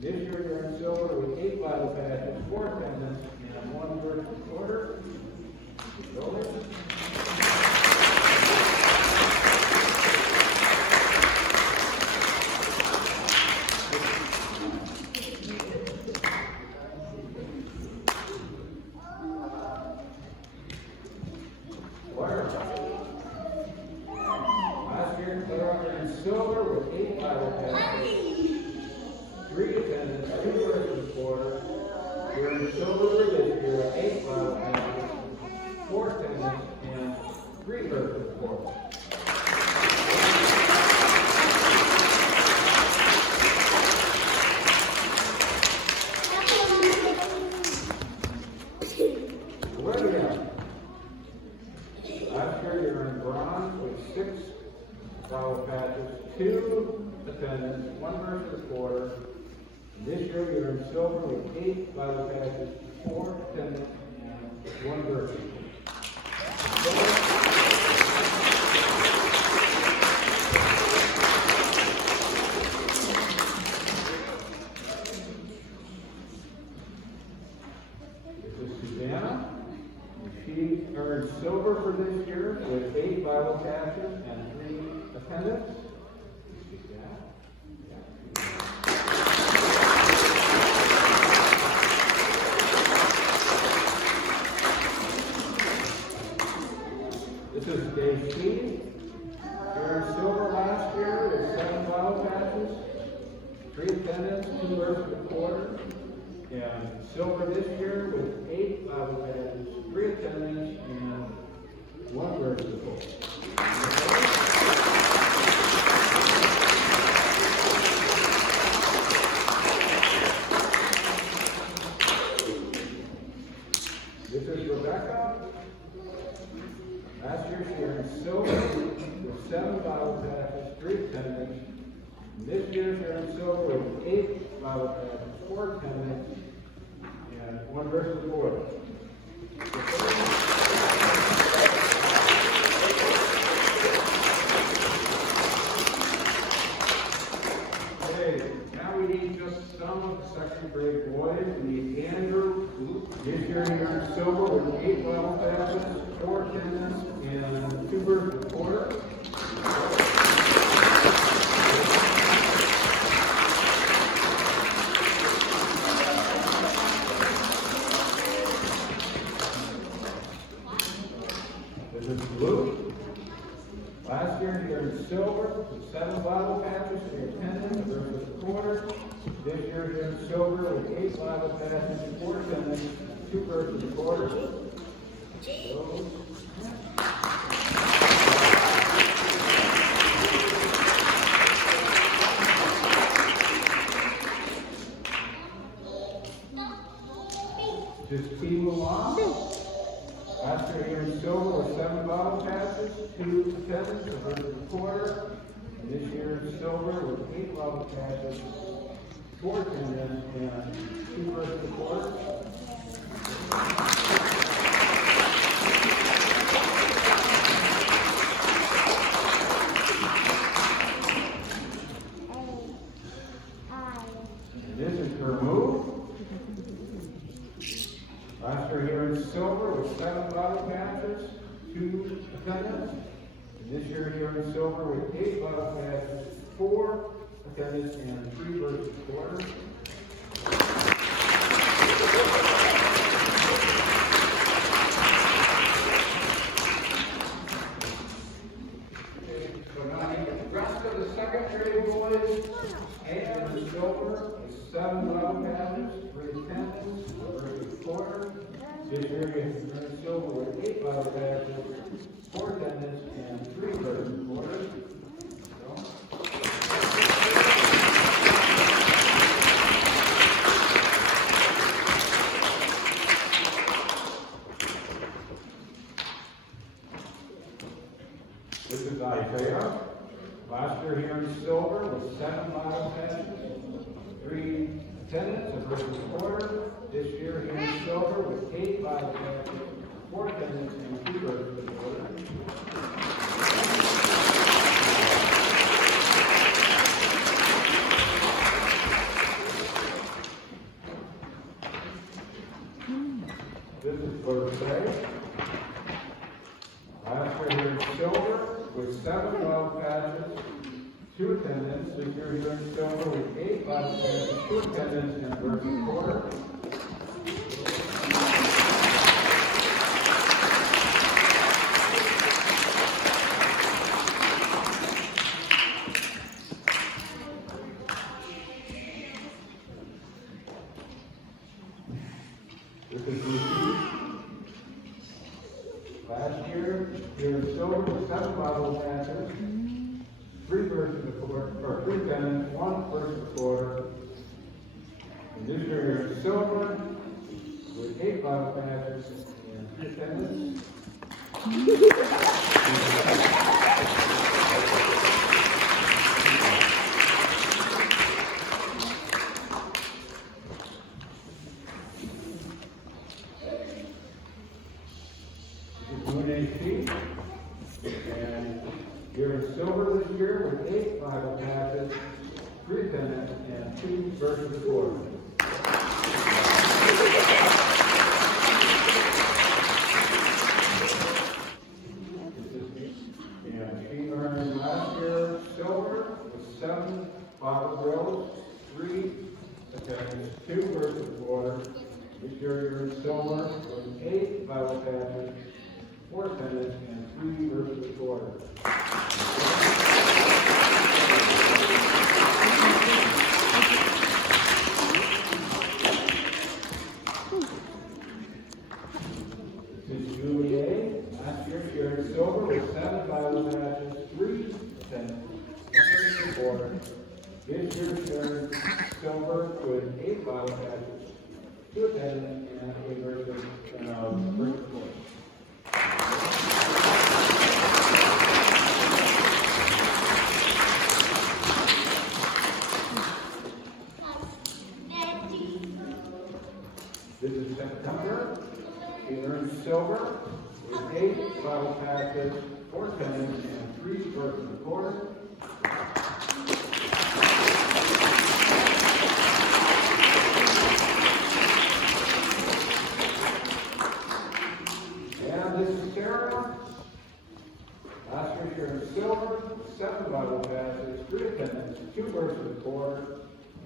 This year you're in silver with 8 Bible passages, 4 attendance, and 1 verse recorder. Builders. Last year, you're in silver with 8 Bible passages, 3 attendance, 2 verse recorder. You're in silver this year with 8 Bible passages, 4 attendance, and 3 verse recorder. Last year you're in bronze with 6 Bible passages, 2 attendance, 1 verse recorder. This year you're in silver with 8 Bible passages, 4 attendance, and 1 verse recorder. This is Susanna. She earned silver for this year with 8 Bible passages and 3 attendance. This is Dave Key. She earned silver last year with 7 Bible passages, 3 attendance, 2 verse recorder. And silver this year with 8 Bible passages, 3 attendance, and 1 verse recorder. This is Rebecca. Last year she earned silver with 7 Bible passages, 3 attendance. This year she earned silver with 8 Bible passages, 4 attendance, and 1 verse recorder. Okay, now we need just some of the second grade boys. We need Andrew. This year he earned silver with 8 Bible passages, 4 attendance, and 2 verse recorder. This is Luke. Last year he earned silver with 7 Bible passages, 3 attendance, and verse recorder. This year he earned silver with 8 Bible passages, 4 attendance, 2 verse recorders. This is T. Mulan. Last year he earned silver with 7 Bible passages, 2 attendance, and verse recorder. This year silver with 8 Bible passages, 4 attendance, and 2 verse recorder. This is Hermu. Last year he earned silver with 7 Bible passages, 2 attendance. This year he earned silver with 8 Bible passages, 4 attendance, and 3 verse recorder. Okay, so now I need the rest of the second grade boys. And silver with 7 Bible passages, 3 attendance, verse recorder. This year he earned silver with 8 Bible passages, 4 attendance, and 3 verse recorders. This is Isaiah. Last year he earned silver with 7 Bible passages, 3 attendance, and verse recorder. This year he earned silver with 8 Bible passages, 4 attendance, and 2 verse recorder. with 7 Bible passes, 2 attendance. This year here in silver with 8 Bible passes, 2 attendance, and verse recorder. This is repeat. Last year, here in silver with 7 Bible passes, 3 verses of quarter, or 3 attendance, 1 verse of quarter. And this year here in silver with 8 Bible passes and 3 attendance. And here in silver this year with 8 Bible passes, 3 attendance, and 2 verses of quarter. And she earned last year silver with 7 Bible drills, 3 attendance, 2 verses of quarter. This year you're in silver with 8 Bible passes, 4 attendance, and 3 verses of quarter. This is Julie A. Last year she earned silver with 7 Bible passes, 3 attendance, 1 verse of quarter. This year she earned silver with 8 Bible passes, 2 attendance, and 8 verses of quarter. This is September. She earned silver with 8 Bible passes, 4 attendance, and 3 verses of quarter. And this is Sarah. Last year she earned silver, 7 Bible passes, 3 attendance, 2 verses of quarter.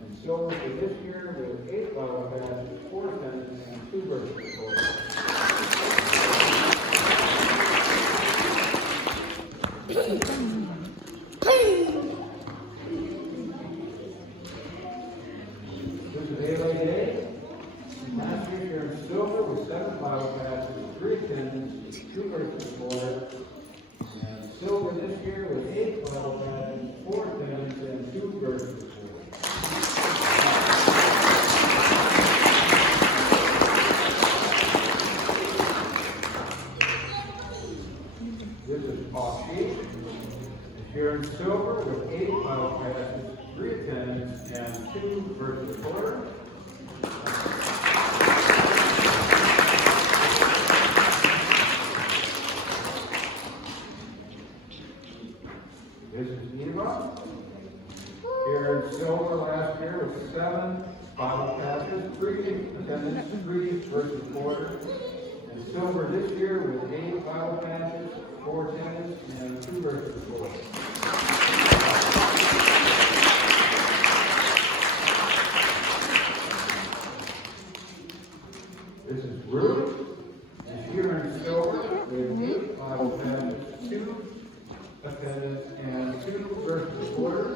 And silver for this year with 8 Bible passes, 4 attendance, and 2 verses of quarter. This is Ayla Day. Last year she earned silver with 7 Bible passes, 3 attendance, 2 verses of quarter. And silver this year with 8 Bible passes, 4 attendance, and 2 verses of quarter. This is Paul Sheep. Here in silver with 8 Bible passes, 3 attendance, and 2 verses of quarter. This is Eva. Here in silver last year with 7 Bible passes, 3 attendance, 3 verses of quarter. And silver this year with 8 Bible passes, 4 attendance, and 2 verses of quarter. This is Ruth. This year in silver with 8 Bible passes, 2 attendance, and 2 verses of quarter.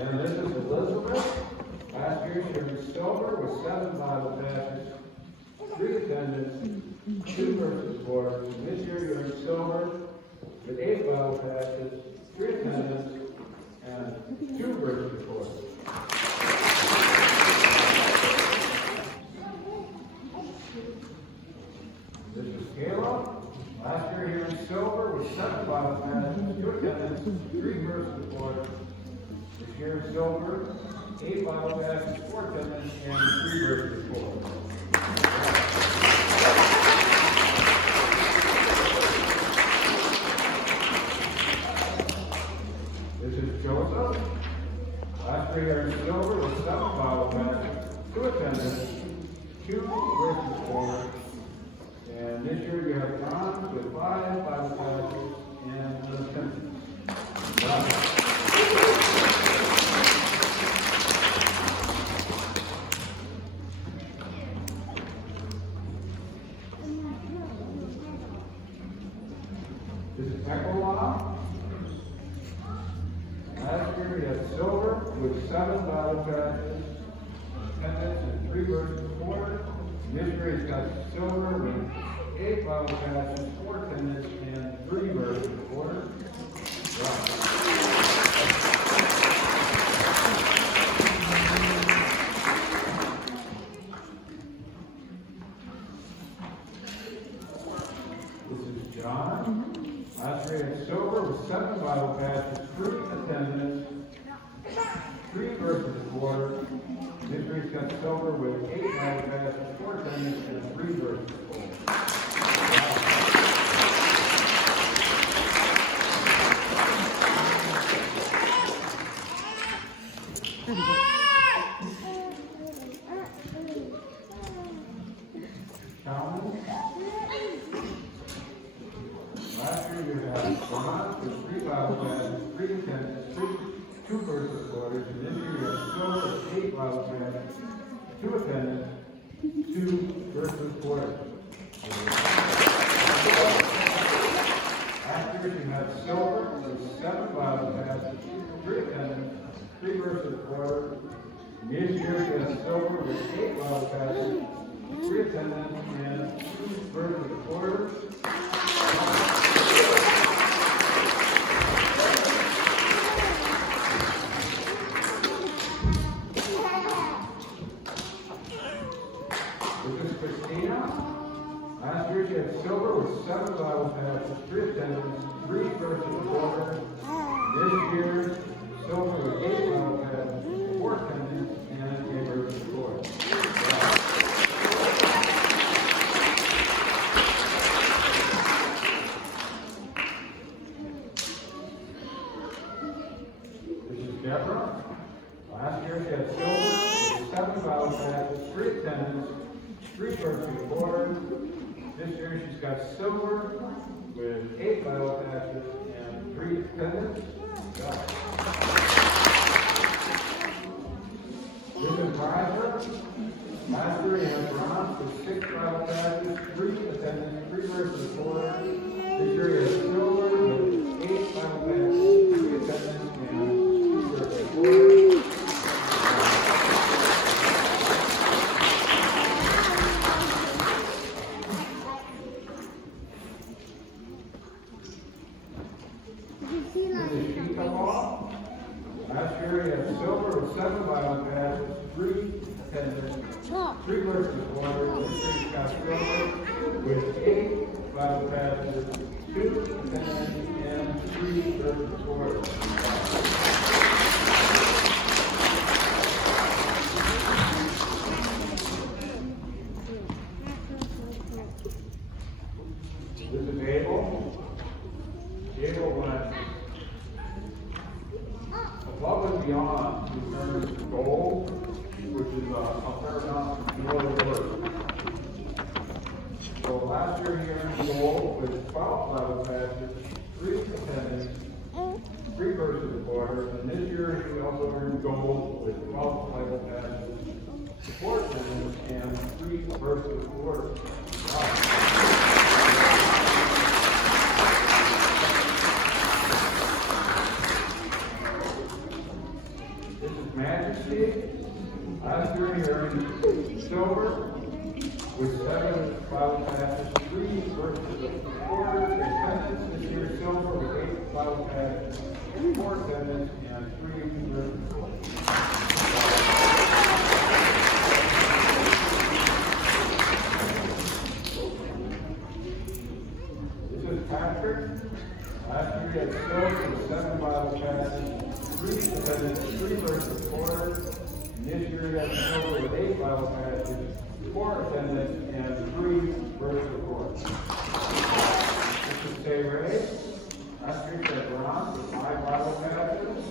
And this is Elizabeth. Last year she earned silver with 7 Bible passes, 3 attendance, 2 verses of quarter. This year you earned silver with 8 Bible passes, 3 attendance, and 2 verses of quarter. This is Kayla. Last year here in silver with 7 Bible passes, 2 attendance, 3 verses of quarter. This year in silver, 8 Bible passes, 4 attendance, and 3 verses of quarter. This is Joseph. Last year here in silver with 7 Bible passes, 2 attendance, 2 versus 4. And this year you have bronze with 5 Bible classes and an attendance. Wow. This is Echo. Last year we had silver with 7 Bible classes, attendance, and 3 verses a quarter. This year he's got silver with 8 Bible classes, 4 attendance, and 3 verses a quarter. Wow. This is John. Last year he had silver with 7 Bible classes, 3 attendance, 3 verses a quarter. This year he's got silver with 8 Bible classes, 4 attendance, and 3 verses a quarter. Last year you had bronze with 3 Bible classes, 3 attendance, 2 verses quarters, and this year you have silver with 8 Bible classes, 2 attendance, 2 verses quarters. Last year you had silver with 7 Bible classes, 3 attendance, 3 verses quarter. This year you have silver with 8 Bible classes, 3 attendance, and 2 verses quarter. This is Christina. Last year she had silver with 7 Bible classes, 3 attendance, 3 verses a quarter. This year, silver with 8 Bible classes, 4 attendance, and 8 verses a quarter. This is Deborah. Last year she had silver with 7 Bible classes, 3 attendance, 3 verses a quarter. This year she's got silver with 8 Bible classes and 3 attendance. This is Roger. Last year he had bronze with 6 Bible classes, 3 attendance, 3 verses a quarter. This year he has silver with 8 Bible classes, 3 attendance, and 2 verses a quarter. Last year he had silver with 7 Bible classes, 3 attendance, 3 verses a quarter. This year he's got silver with 8 Bible classes, 2 attendance, and 3 verses a quarter. This is Abel. Abel went above and beyond in terms of goal, which is a fair amount of work. So last year he earned gold with 12 Bible classes, 3 attendance, 3 verses a quarter, and this year he also earned gold with 12 Bible classes, 4 attendance, and 3 verses a quarter. Wow. Majesty. Last year he earned silver with 7 Bible classes, 3 verses a quarter, attendance. This year silver with 8 Bible classes, 4 attendance, and 3 verses a quarter. This is Patrick. Last year he had silver with 7 Bible classes, 3 attendance, 3 verses a quarter. This year he has silver with 8 Bible classes, 4 attendance, and 3 verses a quarter. This is Tay Ray. Last year he had bronze with 5 Bible classes,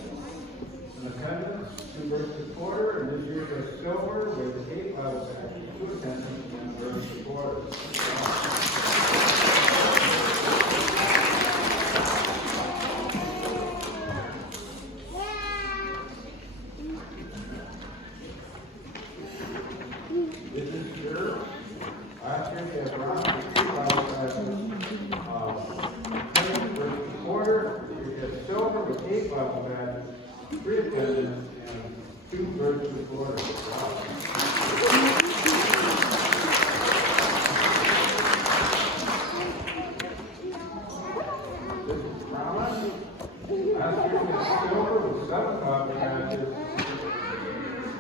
an attendance, 2 verses a quarter, and this year he has silver with 8 3 attendants, and 2 first reporters. This is Thomas. Last year was silver with 7 coffee matches,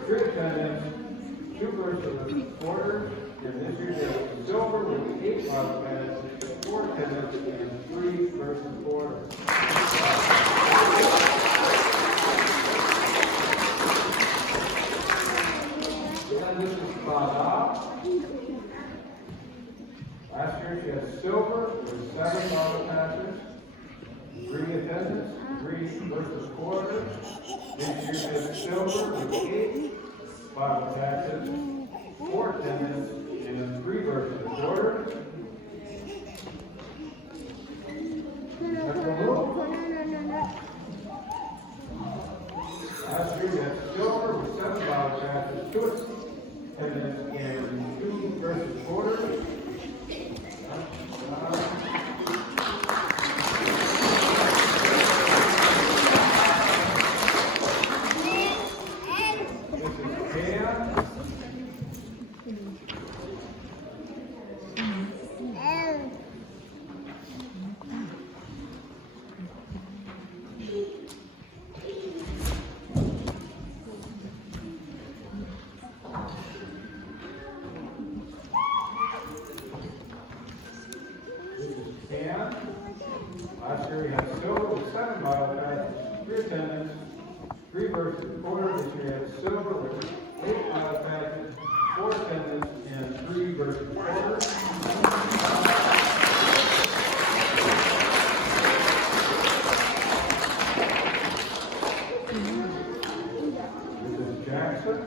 3 attendants, 2 first reporters, and this year they silver with 8 coffee matches, 4 attendants, and 3 first reporters. And this is Prada. Last year she had silver with 7 coffee matches, 3 attendants, 3 first quarters. This year is silver with 8 bottle patches, 4 attendants, and 3 versus the quarter. Last year we had silver with 7 bottle patches, 2 attendants, and 2 versus quarters. Last year we had silver with 7 bottle patches, 3 attendants, 3 versus quarter. This year we had silver with 8 bottle patches, 4 attendants, and 3 versus quarter. This is Jackson.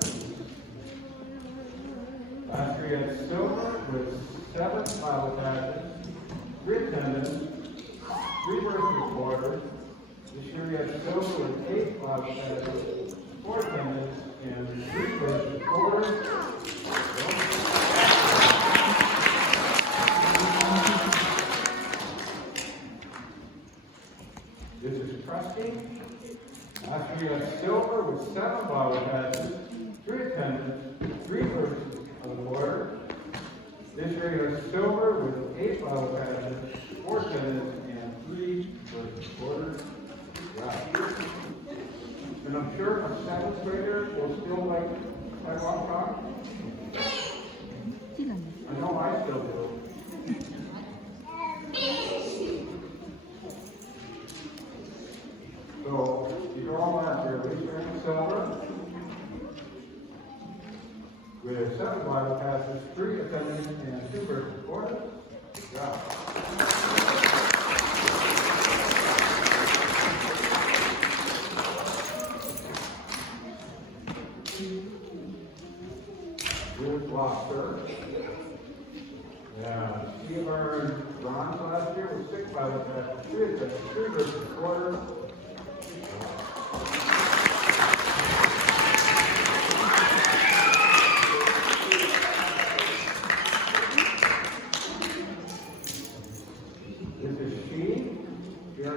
Last year we had silver with 7 bottle patches, 3 attendants, 3 versus quarter. This year we had silver with 8 bottle patches, 4 attendants, and 3 versus quarter. This is Trusty. Last year we had silver with 7 bottle patches, 3 attendants, 3 versus quarter. This year we had silver with 8 bottle patches, 4 attendants, and 3 versus quarter. Wow. And I'm sure a 7th grader will still like sidewalk talk. I know I still do. So you're all last year, at least you're in silver. With 7 bottle passes, 3 attendants, and 2 versus quarter. Good job. Here's Gloucester. Yeah, she earned bronze last year with 6 bottle passes, 3 attendants, 3 versus quarter.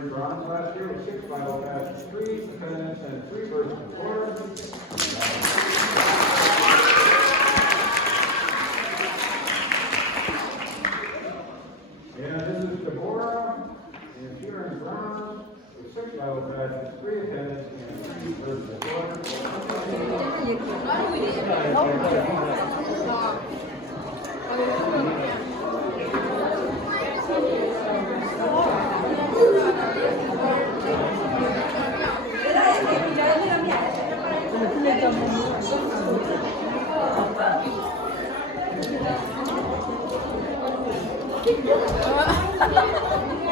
Bronze last year with 6 bottle passes, 3 attendants, and 3 versus quarter. And this is Deborah, and she earned bronze with 6 bottle passes, 3 attendants, and 3 versus quarter. Thank you.